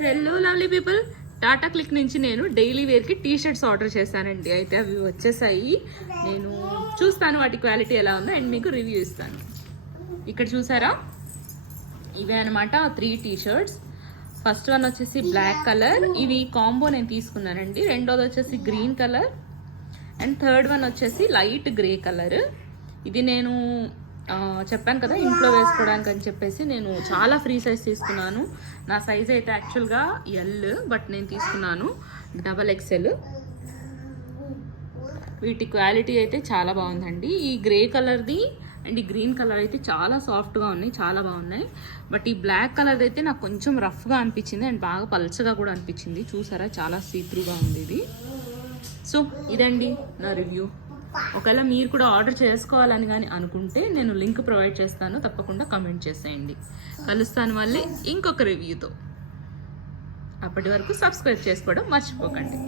Hello lovely people, Tata click నుంచి నేను daily వేర్కి టీ షర్ట్స్ ఆర్డర్ చేశానండి. అయితే అవి వచ్చేసాయి. నేను చూస్తాను వాటి క్వాలిటీ ఎలా ఉందో అండ్ మీకు రివ్యూ ఇస్తాను. ఇక్కడ చూసారా, ఇవే అనమాట 3 టీ షర్ట్స్. ఫస్ట్ వన్ వచ్చేసి బ్లాక్ కలర్, ఇవి కాంబో నేను తీసుకున్నానండి. రెండోది వచ్చేసి green colour and third one వచ్చేసి లైట్ గ్రే కలర్. ఇది నేను చెప్పాను కదా ఇంట్లో వేసుకోవడానికి అని చెప్పేసి నేను చాలా ఫ్రీ సైజ్ తీసుకున్నాను. నా సైజ్ అయితే యాక్చువల్గా ఎల్, బట్ నేను తీసుకున్నాను XXL. వీటి క్వాలిటీ అయితే చాలా బాగుందండి. ఈ గ్రే కలర్ది అండ్ ఈ గ్రీన్ కలర్ అయితే చాలా సాఫ్ట్గా ఉన్నాయి, చాలా బాగున్నాయి. బట్ ఈ బ్లాక్ కలర్ అయితే నాకు కొంచెం రఫ్గా అనిపించింది అండ్ బాగా పల్చగా కూడా అనిపించింది. చూసారా, చాలా సీత్రూగా ఉంది ఇది. సో ఇదండి నా రివ్యూ. ఒకవేళ మీరు కూడా ఆర్డర్ చేసుకోవాలని కానీ అనుకుంటే నేను లింక్ ప్రొవైడ్ చేస్తాను, తప్పకుండా కమెంట్ చేసేయండి. కలుస్తాను మళ్ళీ ఇంకొక రివ్యూతో. అప్పటి వరకు సబ్స్క్రైబ్ చేసుకోవడం మర్చిపోకండి.